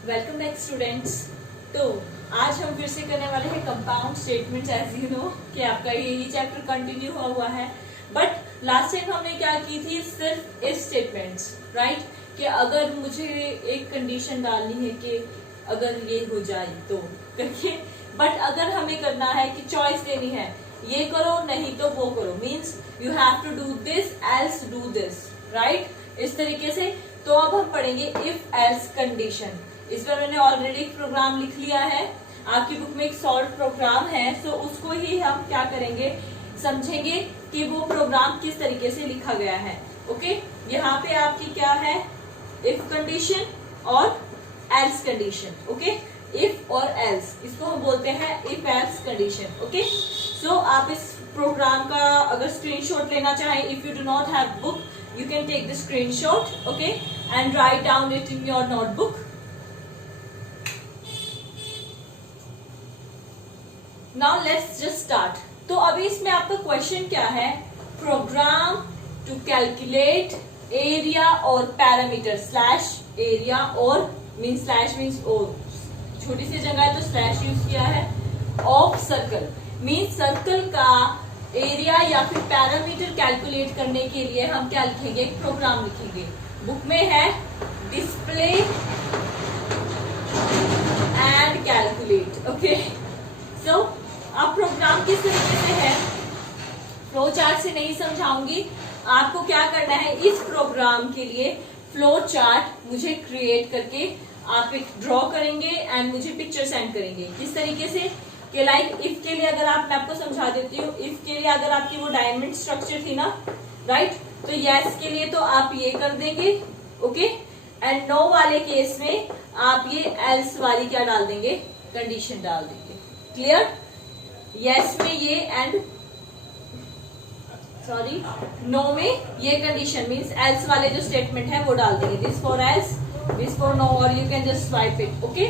Welcome back students. तो आज हम फिर से करने वाले हैं compound statements. As you know कि आपका यही चैप्टर कंटिन्यू हुआ है, बट लास्ट टाइम हमने क्या की थी, सिर्फ इफ स्टेटमेंट्स, राइट? कि अगर मुझे एक कंडीशन डालनी है कि अगर ये हो जाए तो करके, बट अगर हमें करना है कि चॉइस देनी है, ये करो नहीं तो वो करो, means you have to do this else do this, right? इस तरीके से। तो अब हम पढ़ेंगे इफ एल्स कंडीशन। इस बार मैंने ऑलरेडी एक प्रोग्राम लिख लिया है, आपकी बुक में एक सॉल्व प्रोग्राम है, तो उसको ही हम क्या करेंगे, समझेंगे कि वो प्रोग्राम किस तरीके से लिखा गया है। ओके, यहाँ पे आपकी क्या है, इफ कंडीशन और एल्स कंडीशन। ओके, इफ और एल्स, इसको हम बोलते हैं इफ एल्स कंडीशन। ओके, सो आप इस प्रोग्राम का अगर स्क्रीनशॉट लेना चाहें, if you do not have book, you can take the screenshot, okay, and write down it in your notebook. Now let's just start. तो अभी इसमें आपका क्वेश्चन क्या है, प्रोग्राम टू कैलकुलेट एरिया और पैरामीटर स्लैश एरिया और mean slash means और छोटी सी जगह है तो स्लैश यूज किया है, ऑफ सर्कल मीन सर्कल का एरिया या फिर पैरामीटर कैलकुलेट करने के लिए हम क्या लिखेंगे, एक प्रोग्राम लिखेंगे। बुक में है डिस्प्ले एंड कैलकुलेट। ओके, सो अब प्रोग्राम किस तरीके से है, फ्लो चार्ट से नहीं समझाऊंगी, आपको क्या करना है, इस प्रोग्राम के लिए फ्लो चार्ट मुझे क्रिएट करके आप एक ड्रॉ करेंगे एंड मुझे पिक्चर सेंड करेंगे। किस तरीके से कि लाइक इफ के लिए अगर मैं आपको समझा देती हूँ, इफ के लिए अगर आपकी वो डायमंड स्ट्रक्चर थी ना, राइट, तो यस के लिए तो आप ये कर देंगे, ओके, एंड नो वाले केस में आप ये एल्स वाली क्या डाल देंगे, कंडीशन डाल देंगे। क्लियर? यस में ये एंड सॉरी नो में ये कंडीशन मीन्स एल्स वाले जो स्टेटमेंट है वो डाल देंगे, this for else, this for no, और you can just swipe it. Okay,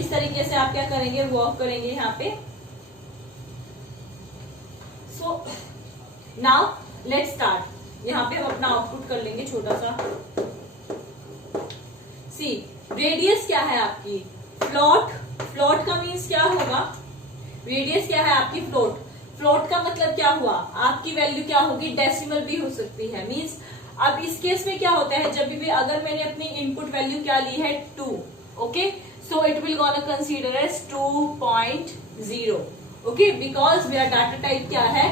इस तरीके से आप क्या करेंगे, वर्क करेंगे यहाँ पे। So now let's start. यहाँ पे हम अपना आउटपुट कर लेंगे छोटा सा। सी रेडियस क्या है आपकी, फ्लोट, फ्लोट का मीन्स क्या होगा, रेडियस क्या है आपकी, फ्लोट, फ्लोट का मतलब क्या हुआ, आपकी वैल्यू क्या होगी, डेसिमल भी हो सकती है, मीन्स अब इस केस में क्या होता है, जब भी अगर मैंने अपनी इनपुट वैल्यू क्या ली है 2, okay, so it will gonna consider as 2.0, okay, because मेरा डाटा टाइप क्या है,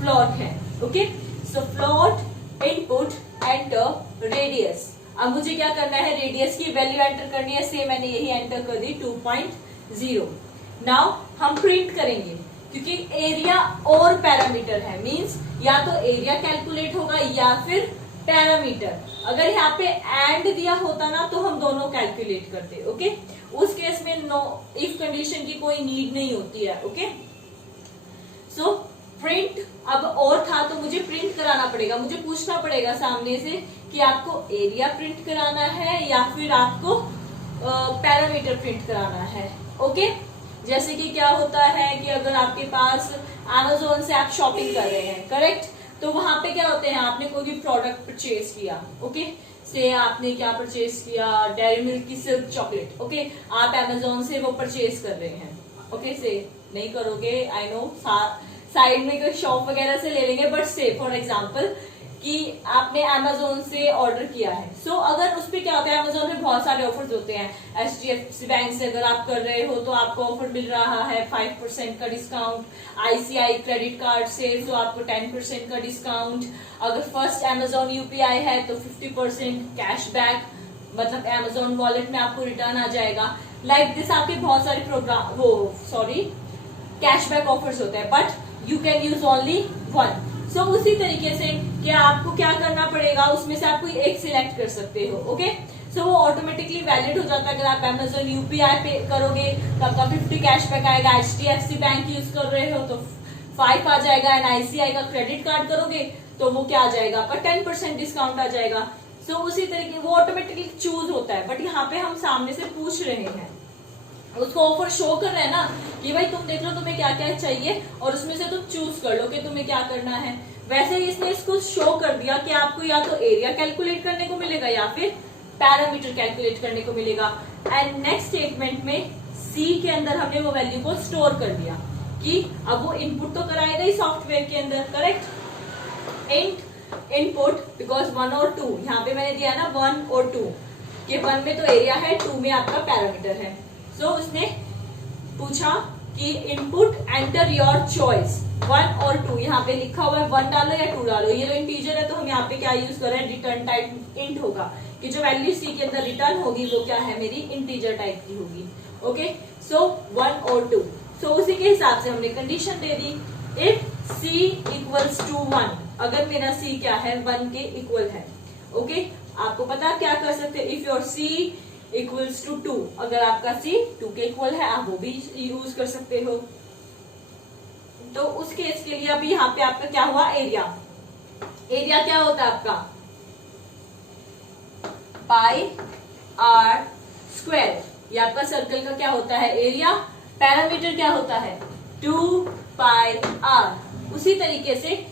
फ्लोट है। ओके, सो फ्लोट इनपुट एंटर रेडियस। अब मुझे क्या करना है, रेडियस की वैल्यू एंटर करनी है, से मैंने यही एंटर कर दी 2.0। नाउ हम प्रिंट करेंगे क्योंकि एरिया और पैरामीटर है, मींस या तो एरिया कैलकुलेट होगा या फिर पैरामीटर। अगर यहाँ पे एंड दिया होता ना तो हम दोनों कैलकुलेट करते। ओके, उस केस में नो इफ कंडीशन की कोई नीड नहीं होती है। ओके, सो प्रिंट अब और था तो मुझे प्रिंट कराना पड़ेगा, मुझे पूछना पड़ेगा सामने से कि आपको एरिया प्रिंट कराना है या फिर आपको पैरामीटर प्रिंट कराना है। ओके, जैसे कि क्या होता है कि अगर आपके पास Amazon से आप शॉपिंग कर रहे हैं, करेक्ट, तो वहां पे क्या होते हैं, आपने कोई भी प्रोडक्ट परचेज किया, ओके, से आपने क्या परचेज किया, डेयरी मिल्क की सिल्क चॉकलेट, ओके, आप Amazon से वो परचेज कर रहे हैं, ओके, से नहीं करोगे, आई नो, साइड में कोई शॉप वगैरह से ले लेंगे, बट से फॉर एग्जांपल कि आपने Amazon से ऑर्डर किया है। सो अगर उस पर क्या होता है, Amazon में बहुत सारे ऑफर्स होते हैं, HDFC बैंक से अगर आप कर रहे हो तो आपको ऑफर मिल रहा है 5% का डिस्काउंट, ICI क्रेडिट कार्ड से तो आपको 10% का डिस्काउंट, अगर फर्स्ट Amazon UPI है तो 50% कैशबैक, मतलब Amazon वॉलेट में आपको रिटर्न आ जाएगा। लाइक दिस आपके बहुत सारे प्रोग्राम वो सॉरी कैशबैक ऑफर्स होते हैं, but you can use only one. So उसी तरीके से कि आपको क्या करना पड़ेगा, उसमें से आप कोई एक सिलेक्ट कर सकते हो। ओके, सो वो ऑटोमेटिकली वैलिड हो जाता है। अगर आप Amazon UPI पे करोगे तो आपका 50 कैशबैक आएगा, HDFC बैंक यूज कर रहे हो तो 5 आ जाएगा, एंड ICI का क्रेडिट कार्ड करोगे तो वो क्या आ जाएगा, आपका 10% डिस्काउंट आ जाएगा। सो उसी तरीके वो ऑटोमेटिकली चूज होता है, बट यहाँ पे हम सामने से पूछ रहे हैं, उसको ऑफर शो कर रहे हैं ना कि भाई तुम देख लो तुम्हें क्या क्या चाहिए और उसमें से तुम चूज कर लो कि तुम्हें क्या करना है। वैसे ही इसने इसको शो कर दिया कि आपको या तो एरिया कैलकुलेट करने को मिलेगा या फिर पैरामीटर कैलकुलेट करने को मिलेगा। एंड नेक्स्ट स्टेटमेंट में सी के अंदर हमने वो वैल्यू को स्टोर कर दिया कि अब वो इनपुट तो कराएगा ही सॉफ्टवेयर के अंदर, करेक्ट। इंट इनपुट बिकॉज 1 और 2, यहाँ पे मैंने दिया ना 1 और 2, ये 1 में तो एरिया है, 2 में आपका पैरामीटर है। सो उसने पूछा कि इनपुट एंटर योर चॉइस 1 और 2, यहाँ पे लिखा हुआ है 1 डालो या 2 डालो। ये तो इंटीजर है तो हम यहाँ पे क्या यूज कर रहे हैं, रिटर्न टाइप इंट होगा कि जो वैल्यू सी के अंदर रिटर्न होगी वो क्या है, मेरी इंटीजर टाइप की होगी। ओके, सो 1 और 2, सो उसी के हिसाब से हमने कंडीशन दे दी, इफ सी इक्वल्स टू 1, अगर मेरा सी क्या है 1 के इक्वल है। ओके, आपको पता क्या कर सकते हैं, if your C equals to 2, अगर आपका सी 2 के इक्वल है आप वो भी यूज कर सकते हो। तो उस केस के लिए अभी यहाँ पे आपका क्या हुआ, एरिया। एरिया क्या होता है आपका, पाई आर स्क्वायर, ये आपका सर्कल का क्या होता है, एरिया। पैरामीटर क्या होता है, 2 पाई आर। उसी तरीके से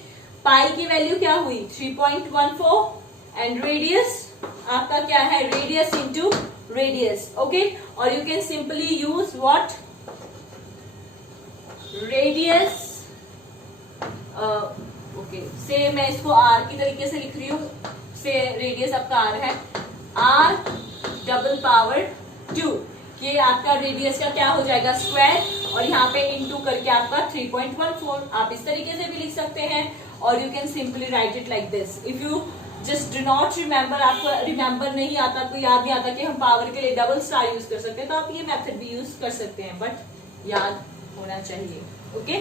पाई की वैल्यू क्या हुई 3.14 एंड रेडियस आपका क्या है, रेडियस इंटू रेडियस। ओके, और you can simply use what, radius. Okay, से मैं इसको आर की तरीके से लिख रही हूँ, से रेडियस आपका आर है, आर डबल पावर 2, ये आपका रेडियस का क्या हो जाएगा, स्क्वायर, और यहाँ पे इनटू करके आपका 3.14। आप इस तरीके से भी लिख सकते हैं, और you can simply write it like this. If you just do not remember, आपको रिमेंबर नहीं आता, आपको याद नहीं आता कि हम पावर के लिए डबल स्टार यूज कर सकते हैं, तो आप ये मेथड भी यूज कर सकते हैं, बट याद होना चाहिए। ओके,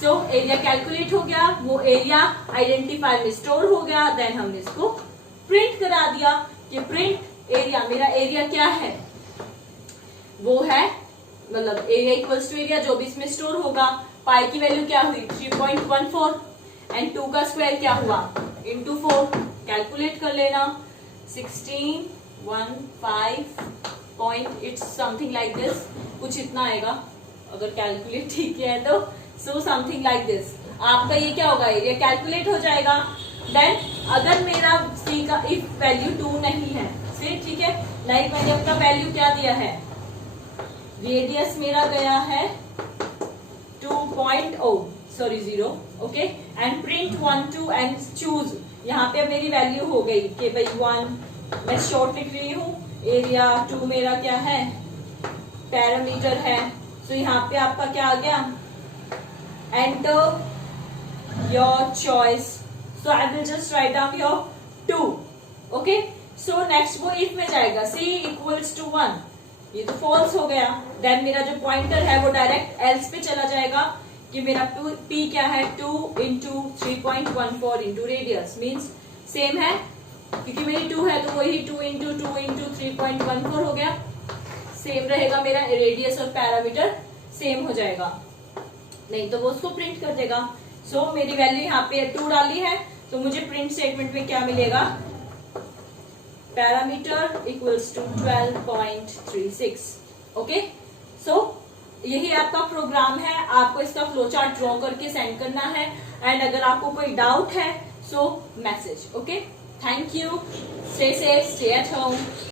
सो एरिया कैलकुलेट हो गया, वो एरिया आइडेंटिफायर में स्टोर हो गया, देन हमने इसको प्रिंट करा दिया कि प्रिंट एरिया, मेरा एरिया क्या है, वो है मतलब एरिया इक्वल्स टू एरिया, जो भी इसमें स्टोर होगा। पाई की वैल्यू क्या हुई 3.14 एंड 2 का स्क्वायर क्या हुआ इंटू 4, कैलकुलेट कर लेना, 1615 इट्स समथिंग लाइक दिस, कुछ इतना आएगा अगर कैलकुलेट ठीक है तो। सो समथिंग लाइक दिस आपका ये क्या होगा, एरिया कैलकुलेट हो जाएगा। देन अगर मेरा सी का इफ वैल्यू 2 नहीं है, ठीक है, लाइक मैंने अपना वैल्यू क्या दिया है, रेडियस मेरा गया है 0, okay, and print 1 2 and choose, यहाँ पे अब मेरी वैल्यू हो गई कि भाई 1 मैं शॉर्ट लिख रही हूँ, एरिया 2 मेरा क्या है, पैरामीटर है। तो यहाँ पे आपका क्या आ गया, enter your choice, so I will just write down your 2। Okay, so next वो इफ में जाएगा, सी इक्वल्स टू 1, ये तो फॉल्स हो गया। देन मेरा जो पॉइंटर है वो डायरेक्ट एल्स पे चला जाएगा कि मेरा पी क्या है 2 into 3.14 into radius, means same है क्योंकि मेरी 2 है तो वही 2 इंटू 3.14 हो गया, सेम रहेगा मेरा रेडियस और पैरामीटर सेम हो जाएगा, नहीं तो वो उसको प्रिंट कर देगा। सो मेरी वैल्यू यहाँ पे 2 डाली है तो मुझे प्रिंट स्टेटमेंट में क्या मिलेगा, parameter equals to 12.36। Okay, so यही आपका प्रोग्राम है, आपको इसका फ्लो चार्ट ड्रॉ करके सेंड करना है, एंड अगर आपको कोई डाउट है so message. Okay, thank you, stay safe, stay at home.